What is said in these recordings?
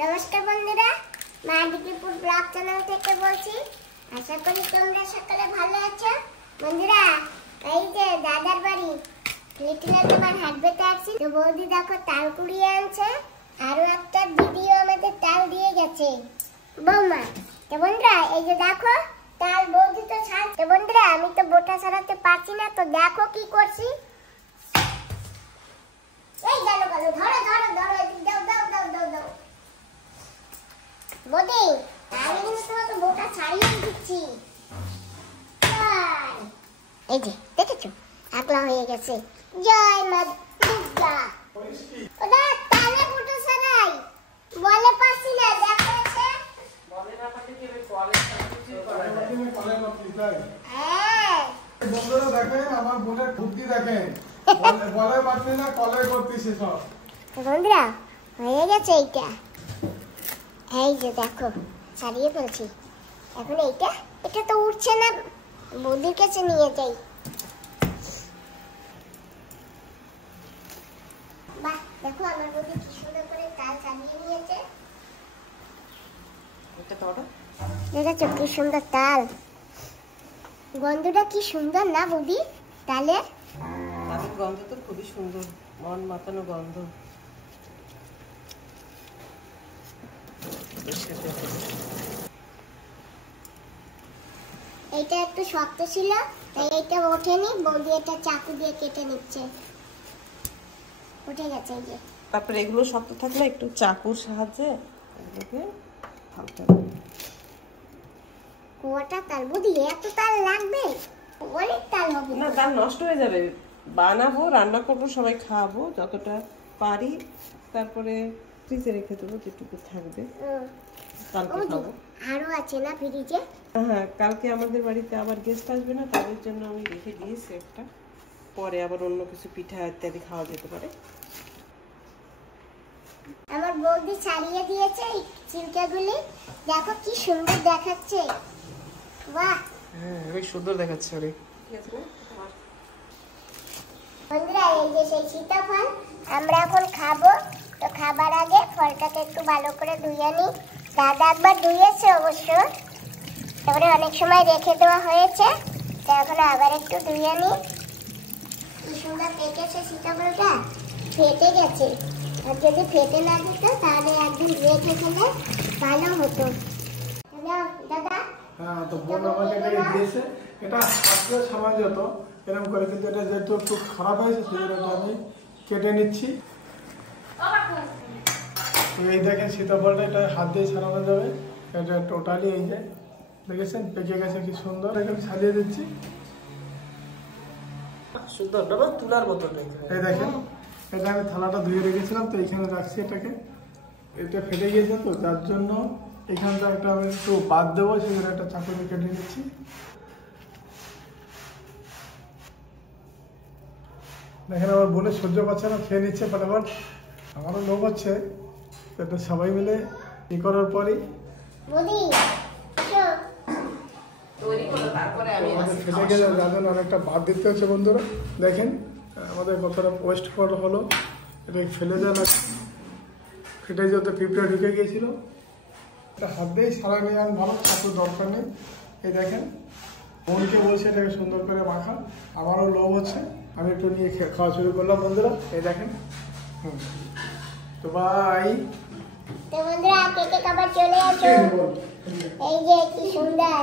নমস্কার বন্ধুরা, মাদিকিপুর blog channel থেকে বলছি। আশা করি তোমরা সকলে ভালো আছো। বন্ধুরা, এই যে দাদার বাড়ি লিটলের আমার হাটবেতে আসছি। তো বৌদি দেখো তাল কুড়িয়ে আনছে, আরো একটা দিদিও আমাদের তাল দিয়ে গেছে বৌমা। তো বন্ধুরা, এই যে দেখো তাল বৌদি তো ছাড়। তো বন্ধুরা, আমি তো বোটা ছাড়াতে পারছি না, তো দেখো কি করছি। এই গেলো গেলো, ধরো ধরো ধরো, দাও দাও দাও দাও দাও বৌদি। আমি কিন্তু তোমাকে বোটা ছাড়িয়ে দিচ্ছি। এই যে দেখেছো, একলা হয়ে গেছে। জয় মা দুর্গা। ওটা তালে বোটা ছাড়াই বলে পাচ্ছি না, দেখো এসে বলে না পাচ্ছি কি বলে হ্যাঁ বন্ধুরা দেখেন, আমার বোনের বুদ্ধি দেখেন, বলে পাচ্ছি না কলে করতেছে সব। বন্ধুরা হয়ে গেছে এইটা। এই যে দেখো ছাড়িয়ে ফেলছি। এখন এইটা এটা তো উঠছে না, বৌদির কাছে নিয়ে যাই। বাহ, দেখো আমার বৌদি কি সুন্দর করে তাল ছাড়িয়ে নিয়েছে। দেখেছো কি সুন্দর তাল, গন্ধটা কি সুন্দর না বৌদি তালের? তালের গন্ধ তো খুবই সুন্দর, মন মাতানো গন্ধ। এইটা একটু শক্ত ছিল তাই এইটা ওঠেনি, বৌদি এটা চাকু দিয়ে কেটে নিচ্ছে। উঠে গেছে এই যে। তারপরে এগুলো শক্ত থাকলে একটু চাকুর সাহায্যে এগুলোকে হালকা কোয়াটা তাল বৌদি, এত তাল লাগবে? অনেক তাল হবে না, তাল নষ্ট হয়ে যাবে। বানাবো, রান্না করবো, সবাই খাবো যতটা পারি, তারপরে ফ্রিজে রেখে দেবো যেটুকু থাকবে, কালকে খাবো। আরো আছে না ফ্রিজে? হ্যাঁ, কালকে আমাদের বাড়িতে আবার গেস্ট আসবে না, তাদের জন্য আমি রেখে দিয়েছি একটা, পরে আবার অন্য কিছু পিঠা ইত্যাদি খাওয়া যেতে পারে। আমার বৌদি ছাড়িয়ে দিয়েছে এই চিলকাগুলি, দেখো কি সুন্দর দেখাচ্ছে। বাহ, হ্যাঁ বেশ সুন্দর দেখাচ্ছে অনেক। ঠিক আছে না বন্ধুরা, এই যে সেই সীতাফল আমরা এখন খাবো। তো খাবার আগে ফলটাকে একটু ভালো করে ধুয়ে নিই। দাদা একবার ধুয়েছে অবশ্য, তারপরে অনেক সময় রেখে দেওয়া হয়েছে, তো এখন আবার একটু ধুয়ে নিই। কি সুন্দর পেকেছে সীতাফলটা, ফেটে গেছে। আর যদি ফেটে না যেত তাহলে একদিন রেখে খেলে ভালো হতো। দাদা হ্যাঁ, তো বোন আমাকে এটা দিয়েছে, এটা আজকে সময় যেত এরকম করে, কিন্তু এটা যেহেতু একটু খারাপ হয়েছে সেই জন্য আমি কেটে নিচ্ছি। এই দেখেন সীতাফলটা, এটা হাত দিয়ে ছাড়ানো যাবে। এটা টোটালি এই যে দেখেছেন পেকে গেছে, কি সুন্দর। এটাকে আমি ছাড়িয়ে দিচ্ছি। সুন্দর না, তুলার মতো। এই দেখেন, এটা আমি থালাটা ধুয়ে রেখেছিলাম, তো এইখানে রাখছি এটাকে। এটা ফেটে গিয়েছে, তো যার জন্য এখানটা একটা আমি একটু বাদ দেবো, সেখানে একটা চাকু দিয়ে কেটে নিচ্ছি। দেখেন আমার বোনে সহ্য পাচ্ছে না, খেয়ে নিচ্ছে ফটাফট। আমারও লোভ হচ্ছে, এটা সবাই মিলে ই করার পরই আমাদের ফেটে গেলে যার জন্য অনেকটা বাদ দিতে হচ্ছে। বন্ধুরা দেখেন আমাদের কতটা ওয়েস্ট হলো, এটা ফেলে দেওয়া না, ফেটে যেতে পিঁপড়ে ঢুকে গিয়েছিল। এটা হাত দিয়েই সারা হয়ে যান, ভালো চাকুর দরকার নেই। এই দেখেন বোনকে বলছে এটাকে সুন্দর করে মাখা, আমারও লোভ হচ্ছে, আমি একটু নিয়ে খাওয়া শুরু করলাম। বন্ধুরা এই দেখেন, তো বাই। তো বন্ধুরা, কেটে খাবার চলে আসো। এই যে কি সুন্দর,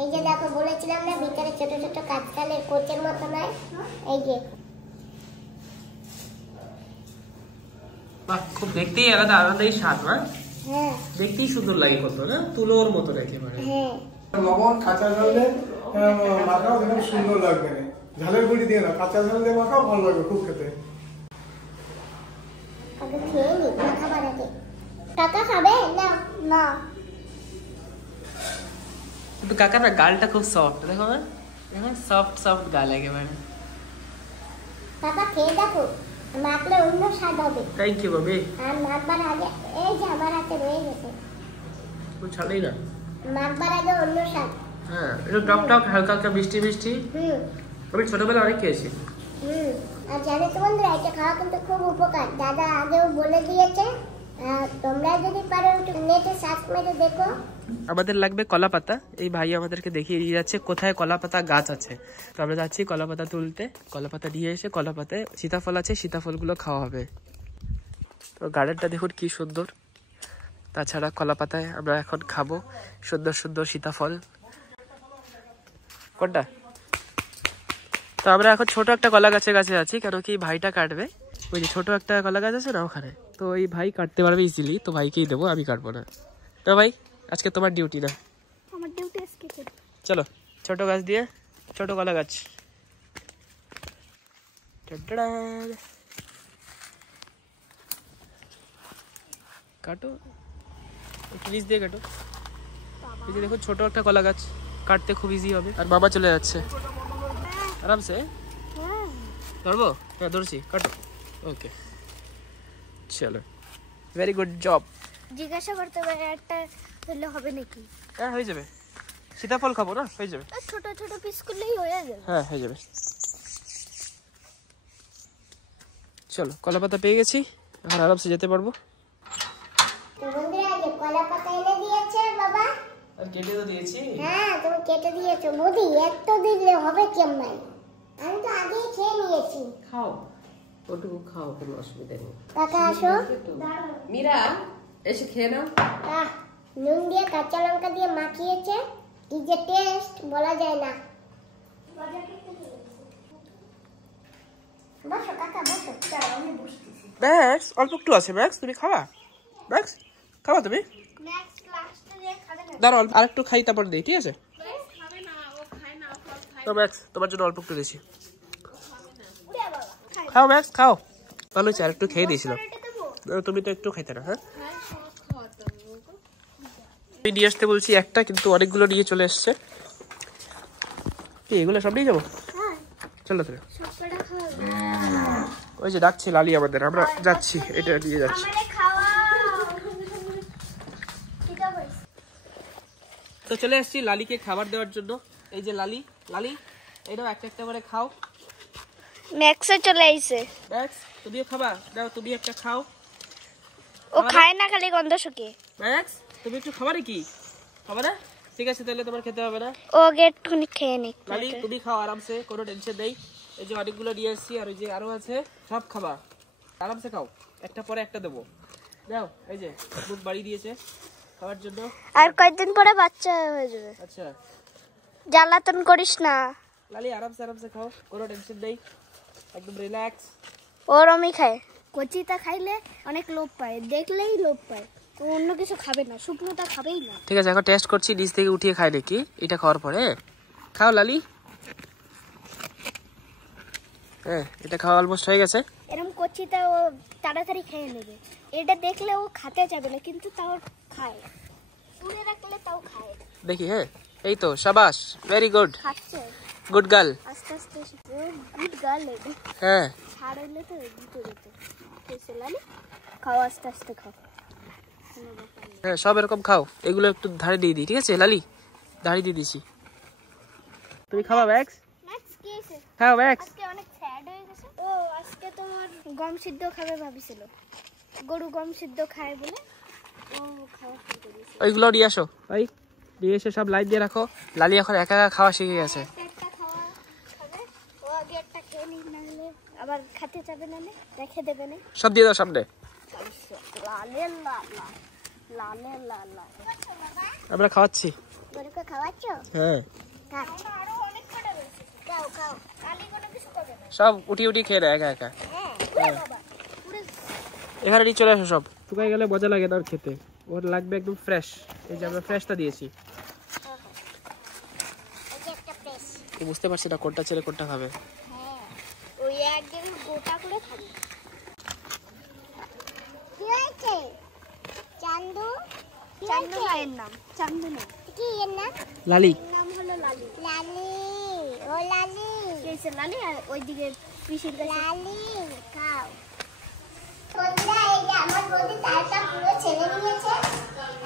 এই যে দেখো বলেছিলাম না ভিতরে ছোট ছোট কাঁচকালের কোচের মতো নয়, এই যে। খুব দেখতেই আলাদা আলাদাই স্বাদ না, হ্যাঁ দেখতেই সুন্দর লাগে কত না, তুলোর মতো একেবারে। হ্যাঁ, লবণ কাঁচা ঝাল দিয়ে মাখাও, দেখুন সুন্দর লাগবে না। ঝালের গুঁড়ি দিয়ে না, কাঁচা ঝাল দিয়ে মাখাও, ভালো লাগবে খুব খেতে। আগে খেয়ে নি খাবার আগে। কাকা খাবে না? না, কিন্তু কাকা না গালটা খুব সফট, দেখো না, সফট সফট গাল একেবারে। কাকা খেয়ে দেখো, মাখলে অন্য স্বাদ হবে। থ্যাংক ইউ বাবি। আর মাখবার আগে, এই যে আমার হাতে রয়ে গেছে, ছাড়েই না, মাখবার আগে অন্য স্বাদ। হ্যাঁ একটু টক টক, হালকা হালকা মিষ্টি মিষ্টি। আমি ছোটবেলায় অনেক খেয়েছি। আর জানো তো বন্ধুরা, এটা খাওয়া কিন্তু খুব উপকার, দাদা আগেও বলে দিয়েছে। তোমরা যদি পারো একটু নেটে সার্চ মেরে দেখো। আমাদের লাগবে কলা পাতা। এই ভাই আমাদেরকে দেখিয়ে দিয়ে যাচ্ছে কোথায় কলা পাতা গাছ আছে। তো আমরা যাচ্ছি কলা পাতা তুলতে। কলা পাতা নিয়ে এসে কলা পাতায় সীতাফল আছে, সীতাফলগুলো খাওয়া হবে। তো গার্ডেনটা দেখুন কি সুন্দর। তাছাড়া কলা পাতায় আমরা এখন খাবো সুন্দর সুন্দর সীতাফল। কোনটা? তো আমরা এখন ছোট একটা কলা গাছের কাছে আছি, কেন কি ভাইটা কাটবে। ওই যে ছোট একটা কলা গাছ আছে না ওখানে, তো এই ভাই কাটতে পারবে ইজিলি, তো ভাইকেই দেবো, আমি কাটবো না। তো ভাই আজকে তোমার ডিউটি না, আমার ডিউটি আজকে। চলো ছোট গাছ দিয়ে ছোট কলা গাছ। কাটো একটু নিচ দিয়ে কাটো। এই যে দেখো ছোট একটা কলা গাছ, কাটতে খুব ইজি হবে। আর বাবা চলে যাচ্ছে আরামসে। ধরবো? হ্যাঁ ধরছি, কাটো। ওকে চলো, ভেরি গুড জব। জিজ্ঞাসা করতে হবে একটা হলে হবে নাকি? হ্যাঁ হয়ে যাবে, সীতাফল খাবো না, হয়ে যাবে। ছোট ছোট পিস করলেই হয়ে যাবে। হ্যাঁ হয়ে যাবে। চলো কলা পাতা পেয়ে গেছি, আর আরামসে যেতে পারবো। তো বন্ধুরা এই যে কলা পাতা এনে দিয়েছে বাবা। আর কেটে তো দিয়েছি। হ্যাঁ তুমি কেটে দিয়েছো। বৌদি এত দিলে হবে কেমন? আমি তো আগেই খেয়ে নিয়েছি। খাও, ওটুকু খাও, কোনো অসুবিধা নেই। কাকা আসো। মীরা এসে খেয়ে নাও। নুন দিয়ে কাঁচা লঙ্কা দিয়ে মাখিয়েছে, কি যে টেস্ট বলা যায় না। বসো কাকা বসো। আমি বসতেছি। ম্যাক্স অল্প একটু আছে, ম্যাক্স তুমি খাওয়া? ম্যাক্স খাওয়া তুমি? নেক্সট ক্লাসটা দিয়ে খাবে না। দাঁড়াও আর একটু খাই তারপর দিই, ঠিক আছে? তো ম্যাক্স তোমার জন্য অল্প একটু দিয়েছি, খাও ম্যাক্স খাও। ভালো হয়েছে, আর একটু খেয়ে দিয়েছিলাম। তুমি তো একটু খাইতে না। হ্যাঁ আমি নিয়ে আসতে বলছি একটা, কিন্তু অনেকগুলো নিয়ে চলে এসছে। কি এগুলো সব নিয়ে যাবো? চলো তুমি। সবকটা খাও। ওই যে ডাকছে লালি আমাদের, আমরা যাচ্ছি, এটা নিয়ে যাচ্ছি। আমারে খাওয়াও। ঠিক আছে। তো চলে আসছি লালিকে খাবার দেওয়ার জন্য। এই যে লালি, লালি এটাও একটা একটা করে খাও। ম্যাক্সে চলে আইছে। ম্যাক্স তুমিও খাবা? দাও তুমি একটা খাও। ও খায় না, খালি গন্ধ শুকে। ম্যাক্স তুমি একটু খাবা নাকি? খাবা না? ঠিক আছে তাহলে তোমার খেতে হবে না। ও গেট খুনি খেয়ে নি। লালি তুমি খাও আরামসে, কোনো টেনশন নেই। এই যে অনেকগুলো নিয়ে আসছি, আর ওই যে আরো আছে, সব খাবা আরামসে খাও। একটা পরে একটা দেবো। দাও এই যে মুখ বাড়ি দিয়েছে খাওয়ার জন্য। আর কয়েকদিন পরে বাচ্চা হয়ে যাবে। আচ্ছা জ্বালাতন করিস না। লালি আরামসে আরামসে খাও, কোনো টেনশন নেই, একদম রিল্যাক্স। ওরমই খায়। কচিটা খাইলে অনেক লোভ পায়, দেখলেই লোভ পায়। তো অন্য কিছু খাবে না, শুকনোটা খাবেই না। ঠিক আছে এখন টেস্ট করছি, নিচ থেকে উঠিয়ে খাই নাকি এটা খাওয়ার পরে। খাও লালি। হ্যাঁ এটা খাওয়া অলমোস্ট হয়ে গেছে। এরকম কচিটা ও তাড়াতাড়ি খেয়ে নেবে। এটা দেখলে ও খেতে যাবে না, কিন্তু তাও খায়। পুড়ে রাখলে তাও খায়। দেখি। হ্যাঁ এই তো, শাবাশ, ভেরি গুড, খাচ্ছে গুড গার্ল। আস্তে আস্তে। Good girl. হ্যাঁ ছাড়লে তো দিতে দিতে খেয়েছে। লালি খাও, আস্তে আস্তে খাও। হ্যাঁ সব এরকম খাও। এগুলো একটু ধারে দিয়ে দিই, ঠিক আছে লালি? ধারে দিয়ে দিছি। তুমি খাবা ম্যাক্স? ম্যাক্স কি হয়েছে? খাও ম্যাক্স। আজকে অনেক স্যাড হয়ে গেছে। ও আজকে তোমার গম সিদ্ধ খাবে ভাবিছিল। গরু গম সিদ্ধ খায় বলে ও খাওয়া শুরু করেছে। ওইগুলো নিয়ে আসো, ওই নিয়ে এসে সব লাইন দিয়ে রাখো। লালি এখন একা একা খাওয়া শিখে গেছে। একটা খাওয়া খাবে। ও আগে একটা খেয়ে নিক, না হলে আবার খেতে যাবে না, রেখে দেবে না। সব দিয়ে দাও সামনে। লালে লালা লালে লালা। আমরা খাওয়াচ্ছি। গরুকে খাওয়াচ্ছ? হ্যাঁ আরো অনেক খাটা রয়েছে। খাও খাও। লালি কোনো কিছু করবে না। সব উঠি উঠি খেয়ে নেয় একা একা। হ্যাঁ বাবা পুরো এখানে নিয়ে চলে আসো সব। শুকাই গেলে মজা লাগে না ওর খেতে, ওর লাগবে একদম ফ্রেশ। এই যে আমরা ফ্রেশটা দিয়েছি। এই যে একটা প্লেস। তো বুঝতে পারছি না কোনটা ছেলে কোনটা খাবে। হ্যাঁ ওই একদিন গোটা করে খাবি। কি হয়েছে? চান্দু। চান্দু এর নাম। চান্দু না, কি এর নাম? লালি। নাম হলো লালি। লালি ও লালি। কেসে লালি। আর ওইদিকে পিসির কাছে লালি। খাও। বন্ধুরা এই যে আমার বৌদি চালটা পুরো ছেলে নিয়েছে।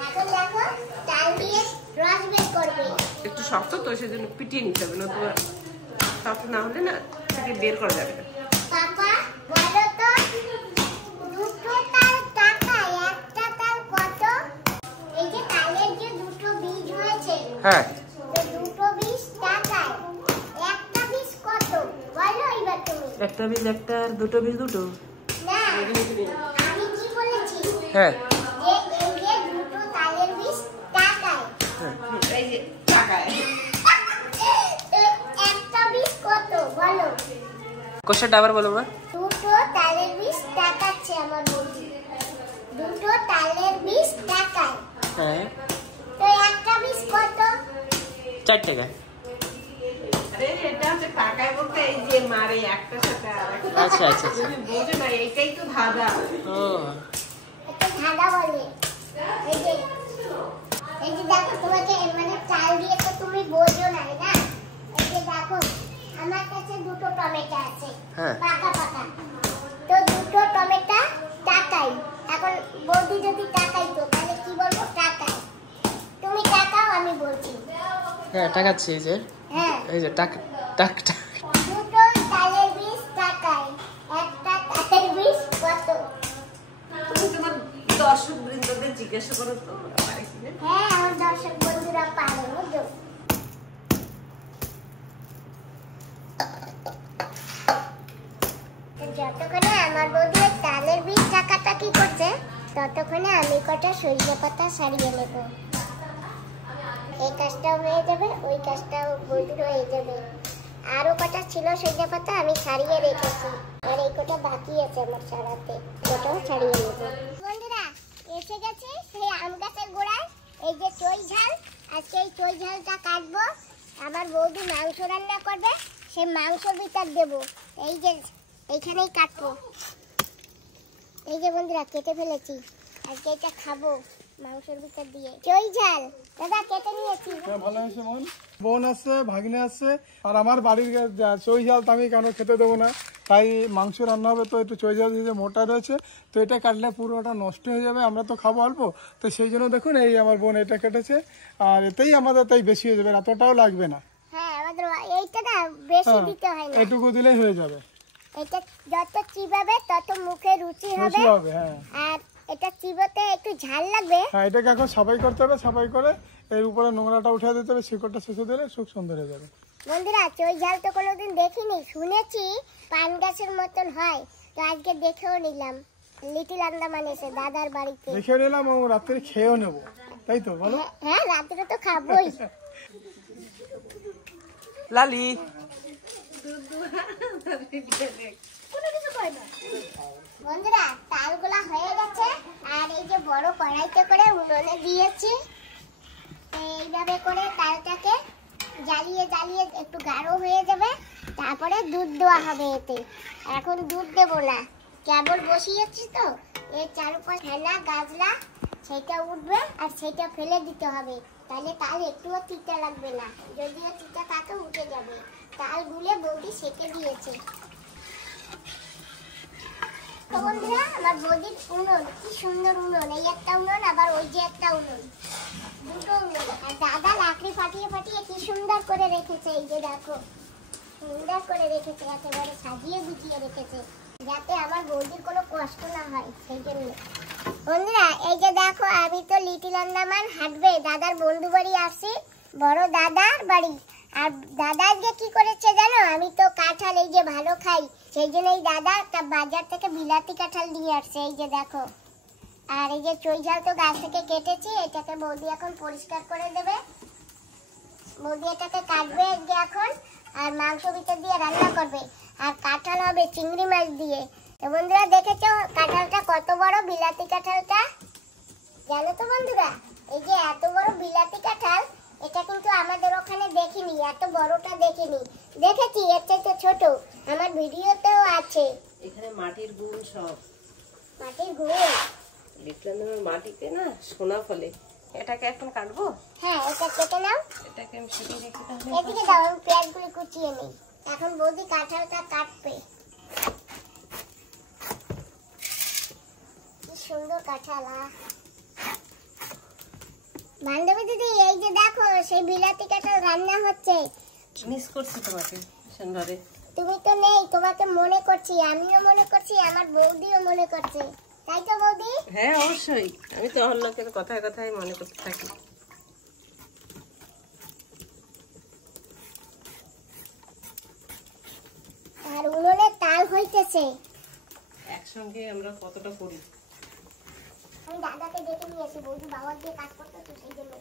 এখন দেখো চাল দিয়ে রস বের করবে। একটু শক্ত তো, সেজন্য পিটিয়ে নিতে হবে, না তো শক্ত না হলে না থেকে বের করা যাবে না। পাপা বলো তো, দুটো তাল টাকা, একটা তাল হ্যাঁ তো দুটো 20 টাকায় একটা 20 কত বলো এবার তুমি। একটা বিল একটা আর দুটো বিল দুটো। না আমি কি বলেছি হ্যাঁ যে এই যে দুটো তালের 20 টাকায় এই যে টাকায় তো একটা 20 কত বলো। কোশ্চেনটা আবার বলো মা। দুটো তালের 20 টাকাচ্ছে আমার বৌদি, দুটো তালের 20 টাকায় হ্যাঁ তো একটা 20 কত 4 টাকা। আরে এটা হচ্ছে টাকায় বলতে এই যে মারে একটা সাথে আর একটা। আচ্ছা আচ্ছা আচ্ছা তুমি বোঝো না, এইটাই তো ধাঁধা। ও এটা ধাঁধা বলে। এই যে দেখো তোমাকে মানে চাল দিয়ে তো তুমি বোঝো না না। এই যে দেখো আমার কাছে দুটো টমেটো আছে হ্যাঁ পাকা পাকা, তো দুটো টমেটো টাকাই। এখন বৌদি যদি টাকাই তো তাহলে কি বলবো টাকাই, তুমি টাকাও আমি বলছি। হ্যাঁ টাকাচ্ছি এই যে হ্যাঁ এই যে টাকা টাকা দুটো তালের 20 টাকায় একটা তালের 20 কত। তুমি তোমার দর্শক বৃন্দদের জিজ্ঞাসা করো তো ওরা পারে কিনা। হ্যাঁ আমার দর্শক বন্ধুরা পারে বুঝো। যতক্ষণে আমার বৌদি ওই তালের 20 টাকাটা কি করছে ততক্ষণে আমি কটা সরিষা পাতা সারিয়ে নেব। এই কাজটাও হয়ে যাবে, ওই কাজটাও বৌদির হয়ে যাবে। আরো কটা ছিল সরিষা পাতা আমি ছাড়িয়ে রেখেছি, আর এই কটা বাকি আছে আমার ছাড়াতে, ওটাও ছাড়িয়ে নেব। বন্ধুরা এসে গেছে সেই আম গাছের গোড়ায় এই যে চই ঝাল। আজকে এই চই ঝালটা কাটবো, আমার বৌদি মাংস রান্না করবে, সেই মাংসর ভিতর দেবো। এই যে এইখানেই কাটবো, এই যে বন্ধুরা কেটে ফেলেছি, আজকে এটা খাবো মাংসের ভিতর দিয়ে চই ঝাল। দাদা কেটে নিয়েছি। হ্যাঁ ভালো হয়েছে মন। বোন আসছে, ভাগ্নে আসছে, আর আমার বাড়ির চই ঝাল তো আমি কেন খেতে দেবো না, তাই মাংস রান্না হবে। তো একটু চই ঝাল দিয়ে মোটা রয়েছে, তো এটা কাটলে পুরোটা নষ্ট হয়ে যাবে, আমরা তো খাবো অল্প। তো সেই জন্য দেখুন এই আমার বোন এটা কেটেছে, আর এতেই আমাদের তাই বেশি হয়ে যাবে, এতটাও লাগবে না। হ্যাঁ আমাদের এইটা না বেশি দিতে হয় না, এইটুকু দিলেই হয়ে যাবে। এটা যত চিবাবে তত মুখে রুচি হবে। বেশি হবে হ্যাঁ। আর এটা চিবোতে একটু ঝাল লাগবে। হ্যাঁ এটাকে এখন সাফাই করতে হবে, সাফাই করে এর উপরে নোংরাটা উঠে দিতে হবে, শিকড়টা শেষে দিলে সুখ সুন্দর হয়ে যাবে। বন্ধুরা চই ঝাল তো কোনোদিন দেখিনি, শুনেছি পান গাছের মতন হয়, তো আজকে দেখেও নিলাম। লিটিল আন্দামান এসে দাদার বাড়িতে দেখে নিলাম এবং রাত্রে খেয়েও নেবো, তাই তো বলো। হ্যাঁ রাত্রে তো খাবোই। লালি বন্ধুরা তালগুলা হয়ে গেছে, আর এই যে বড় কড়াইতে করে উনুনে দিয়েছি। এইভাবে করে তালটাকে জ্বালিয়ে জ্বালিয়ে একটু গাঢ় হয়ে যাবে, তারপরে দুধ দেওয়া হবে এতে। এখন দুধ দেবো না, কেবল বসিয়েছি তো, এর চারপাশ ফেনা গাজলা সেটা উঠবে আর সেটা ফেলে দিতে হবে, তাহলে তাল একটুও তিতা লাগবে না, যদিও তিতা থাকে উঠে যাবে। তাল গুলে বৌদি সেকে দিয়েছে। তো বন্ধুরা আমার বৌদির উনুন কি সুন্দর উনুন, এই একটা উনুন আবার ওই যে একটা উনুন, দুটো উনুন। আর দাদা লাকড়ি ফাটিয়ে ফাটিয়ে কি সুন্দর করে রেখেছে, এই যে দেখো সুন্দর করে রেখেছে, একেবারে সাজিয়ে গুছিয়ে রেখেছে যাতে আমার বৌদির কোনো কষ্ট না হয়, সেই জন্য। বন্ধুরা এই যে দেখো আমি তো লিটিল আন্দামান হাঁটবে দাদার বন্ধু বাড়ি আসছি, বড় দাদার বাড়ি। আর দাদা আজকে কি করেছে জানো, আমি তো কাঁঠাল এই যে ভালো খাই, সেই জন্য এই দাদা একটা বাজার থেকে বিলাতি কাঁঠাল দিয়ে আসছে, এই যে দেখো। আর এই যে চই ঝাল তো গাছ থেকে কেটেছি, এটাকে বৌদি এখন পরিষ্কার করে দেবে। বৌদি এটাকে কাটবে আজকে এখন, আর মাংস ভিতর দিয়ে রান্না করবে, আর কাঁঠাল হবে চিংড়ি মাছ দিয়ে। তো বন্ধুরা দেখেছো কাঁঠালটা কত বড়, বিলাতি কাঁঠালটা জানো তো বন্ধুরা, এই যে এত বড় বিলাতি কাঁঠাল, এটা কিন্তু আমাদের ওখানে দেখিনি, এত বড়টা দেখিনি। দেখেছি এর চাইতে ছোট, আমার ভিডিওতেও আছে। এখানে মাটির গুণ সব, মাটির গুণ। লিটলানের মাটিতে না সোনা ফলে। এটাকে এখন কাটবো, হ্যাঁ এটা কেটে নাও, এটাকে আমি শুকিয়ে রেখে তাহলে এদিকে দাও আমি পেঁয়াজগুলি কুচিয়ে নিই। এখন বৌদি কাঁঠালটা কাটবে, কি সুন্দর কাঁঠাল। বান্ধবী দিদি এই যে দেখো সেই বিলাতি কাঁঠাল রান্না হচ্ছে। মিস করছি তোমাকে সুন্দরে। তুমি তো নেই, তোমাকে মনে করছি, আমিও মনে করছি, আমার বৌদিও মনে করছে, তাই তো বৌদি? হ্যাঁ অবশ্যই, আমি তো অন্য লোকের কথায় কথায় মনে করতে থাকি। আর উনুনে তাল হইতেছে। একসঙ্গে আমরা কতটা করি। আমি দাদাকে ডেকে নিয়ে আসি, বৌদি বাবার দিয়ে কাজ করতে তো সেই জন্য।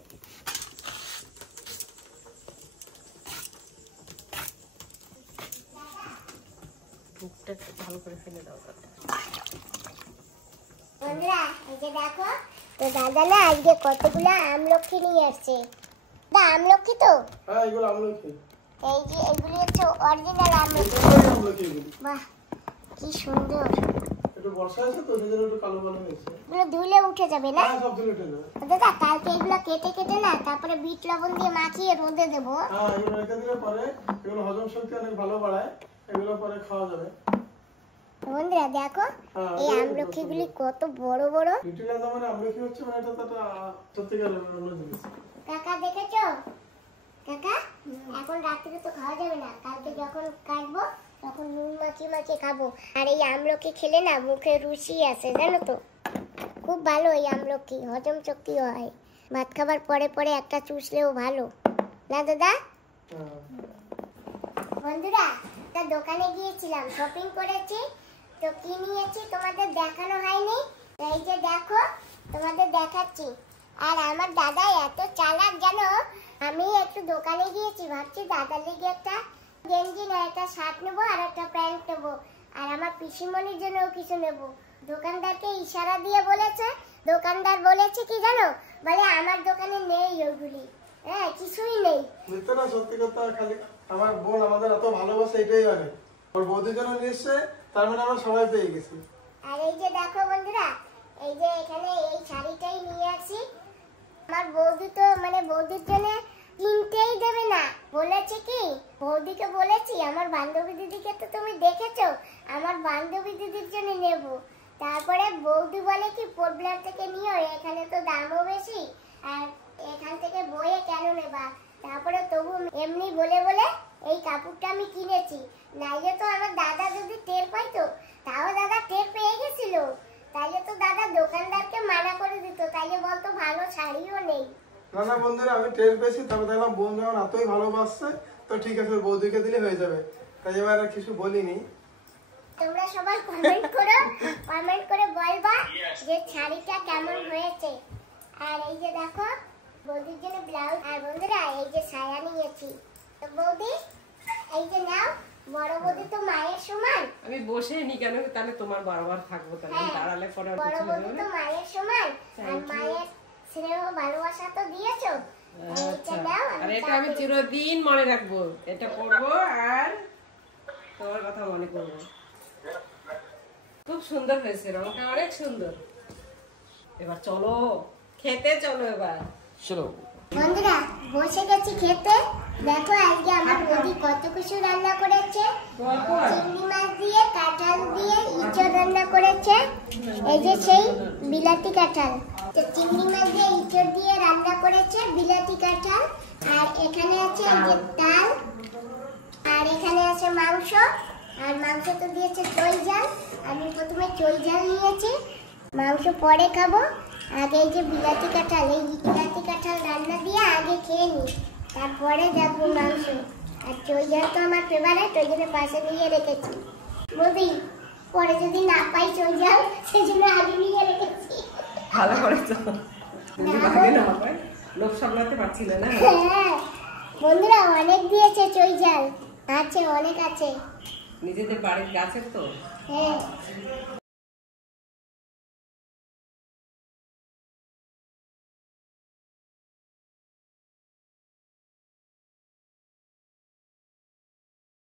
টুকটা একটু ভালো করে ফেলে দাও তাতে। বন্ধুরা এই যে দেখো, তো দাদা না আজকে কতগুলো আমলকি নিয়ে আসছে। দা আমলকি তো? হ্যাঁ এগুলো আমলকি। এই যে এগুলি হচ্ছে অরিজিনাল আমলকি। আমলকি এগুলো। বাহ কি সুন্দর। একটু বর্ষা আছে তো সেজন্য একটু কালো কালো হয়েছে। এগুলো ধুলে উঠে যাবে না? হ্যাঁ সব ধুলে উঠে যাবে। দাদা কালকে এগুলো কেটে কেটে না তারপরে বিট লবণ দিয়ে মাখিয়ে রোদে দেবো। হ্যাঁ এগুলো রেখে দিলে পরে এগুলো হজম শক্তি অনেক ভালো বাড়ায়, এগুলো পরে খাওয়া যাবে। বন্ধুরা দেখো এই আমলকিগুলি কত বড় বড়। লিটল আদা মানে আমলকি হচ্ছে মানে এটা তো একটা সত্যিকার অন্য জিনিস। কাকা দেখেছো? কাকা এখন রাত্রে তো খাওয়া যাবে না, কালকে যখন কাটবো তখন নুন মাখিয়ে মাখিয়ে খাবো। আর এই আমলকি খেলে না মুখে রুচি আছে জানো তো, খুব ভালো এই আমলকি, হজম শক্তি হয়। ভাত খাবার পরে পরে একটা চুষলেও ভালো না দাদা? বন্ধুরা একটা দোকানে গিয়েছিলাম, শপিং করেছি, তো কি নিয়েছি তোমাদের দেখানো হয়নি। এই যে দেখো তোমাদের দেখাচ্ছি। আর আমার দাদা এত চালাক জানো, আমি একটু দোকানে গিয়েছি, ভাবছি দাদার লিগে একটা গেঞ্জি না একটা শার্ট নেবো আর একটা প্যান্ট নেবো, আর আমার পিসিমণির জন্যও কিছু নেবো। দোকানদারকে ইশারা দিয়ে বলেছে, দোকানদার বলেছে কি জানো, বলে আমার দোকানে নেই ওগুলি, হ্যাঁ কিছুই নেই। মিথ্যে না, সত্যি কথা। খালি আমার বোন আমাদের এত ভালোবাসে এটাই অনেক। ওর বৌদির জন্য নিয়ে এসছে, তার মানে আমরা সবাই পেয়ে গেছি। আর এই যে দেখো বন্ধুরা, এই যে এখানে এই শাড়িটাই নিয়ে আসি। আমার বৌদি তো মানে বৌদির জন্য কিনতেই দেবে না, বলেছে কি, বৌদিকে বলেছি আমার বান্ধবী দিদিকে তো তুমি দেখেছো, আমার বান্ধবী দিদির জন্য নেব। তারপরে বৌদি বলে কি পোর্টব্লেয়ার থেকে নিও, এখানে তো দামও বেশি, আর এখান থেকে বইয়ে কেন নেবা। তারপরে তবু এমনি বলে বলে এই কাপড়টা আমি কিনেছি, নাইলে তো আমার দাদা যদি টের পাইতো, তাও দাদা টের পেয়ে গেছিল, তাইলে তো দাদা দোকানদারকে মানা করে দিত, তাইলে বলতো ভালো শাড়িও নেই। না না বন্ধুরা, আমি টের পেয়েছি, তবে দেখলাম বোন যখন এতই ভালোবাসছে তো ঠিক আছে, বৌদিকে দিলে হয়ে যাবে, তাই এবার আর কিছু বলিনি। তোমরা সবাই কমেন্ট করে বলবা যে শাড়িটা কেমন হয়েছে। আর এই যে দেখো বৌদির জন্য ব্লাউজ, আর বন্ধুরা এই যে সায়া নিয়েছি। তো বৌদি এই যে নাও, বড় বৌদি তো মায়ের সমান। আমি বসে নি কেন, তাহলে তোমার বারবার থাকবো, তাহলে দাঁড়ালে পরে আর বড় কিছু বৌদি হবে তো না। মায়ের সমান, আর মায়ের স্নেহ ভালোবাসা তো দিয়েছো। আচ্ছা, আর এটা আমি চিরদিন মনে রাখবো, এটা পরবো আর তোমার কথা মনে করবো। খুব সুন্দর হয়েছে, রংটা অনেক সুন্দর। এবার চলো খেতে, চলো এবার চলো বন্ধুরা বসে গেছি খেতে। দেখো আজকে আমার বৌদি কত কিছু রান্না করেছে, চিংড়ি মাছ দিয়ে, কাঁঠাল দিয়ে ইঁচড় রান্না করেছে। এই যে সেই বিলাতি কাঁঠাল, তো চিংড়ি মাছ দিয়ে ইঁচড় দিয়ে রান্না করেছে বিলাতি কাঁঠাল। আর এখানে আছে এই যে ডাল, আর এখানে আছে মাংস, আর মাংস তো দিয়েছে চই ঝাল। আমি প্রথমে চই ঝাল নিয়েছি, মাংস পরে খাবো। আগে এই যে বিলাতি কাঁঠাল, এই বিলাতি কাঁঠাল রান্না দিয়ে আগে খেয়ে নিই, তারপরে দেখবো মাংস। আর চই ঝাল তো আমার ফেভারিট, ওই জন্য পাশে নিয়ে রেখেছি। বৌদি পরে যদি না পাই চই ঝাল, সেই জন্য আগে নিয়ে রেখেছি। ভালো করেছো, যদি ভাগে না হবে, লোক সামলাতে পারছিলে না। হ্যাঁ বন্ধুরা অনেক দিয়েছে চই ঝাল, আছে অনেক আছে। নিজেদের বাড়ির গাছের তো। হ্যাঁ